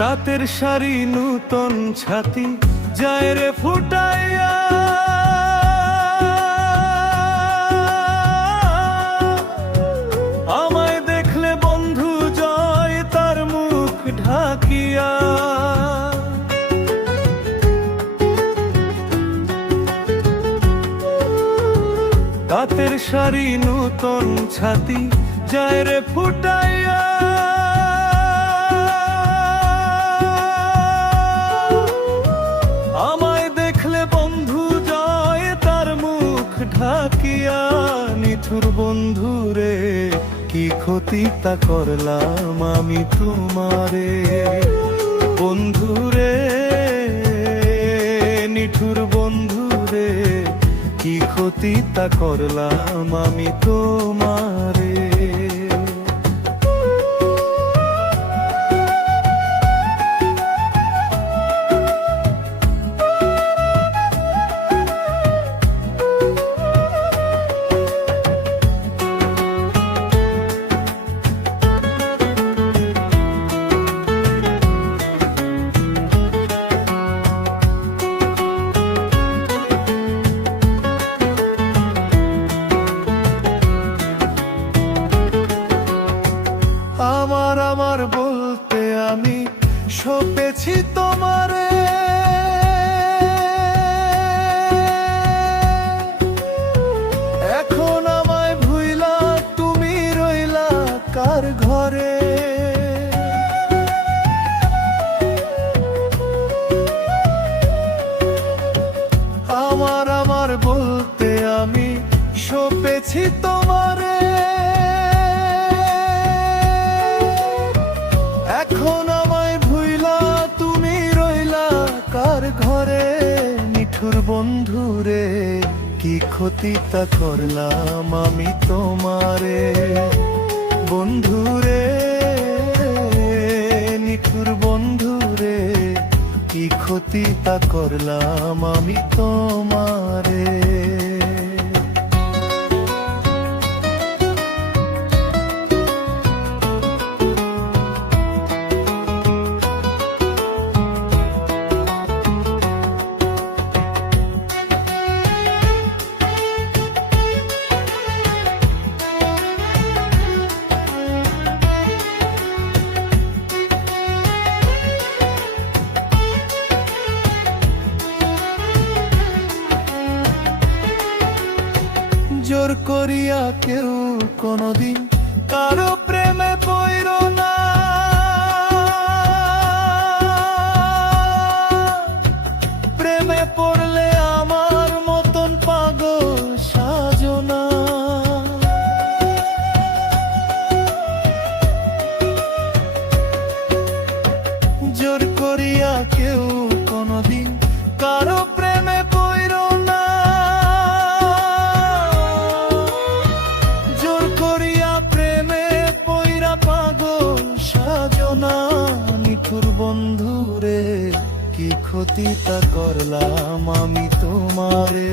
তাঁতের শাড়ি নূতন ছাতি যায় রে ফুটাইয়া, আমায় দেখলে বন্ধু জয় তার মুখ ঢাকিয়া। তাঁতের শাড়ি নূতন ছাতি যায় রে ফুটাইয়া, আমায় দেখলে বন্ধু জয় তার মুখ ঢাকিয়া। নিঠুর বন্ধু রে কি ক্ষতি তা করলাম আমি তোমারে, বন্ধু রে নিঠুর বন্ধু রে কি ক্ষতি তা করলাম আমি তোমারে। আমার আমার বলতে আমি সপেছি তোমারে, এখন আমায় ভুইলা তুমি রইলা কার ঘরে। আমার আমার বলতে আমি সপেছি তোমারে, এখন আমায় ভুইলা তুমি রইলা কার ঘরে। নিঠুর বন্ধু রে কি ক্ষতি তা করলাম আমি তোমারে, বন্ধু রে নিঠুর বন্ধু রে কি ক্ষতি তা করলাম আমি তোমারে। জোর করিয়া কেউ কোনদিন কারো প্রেমে পইরো না, প্রেমে পড়লে আমার মতন পাগল সাজো না। জোর করিয়া কেউ কোনদিন কারো প্রেমে পইরো না, নিঠুর বন্ধু রে কি ক্ষতি তা করলাম আমি তোমারে,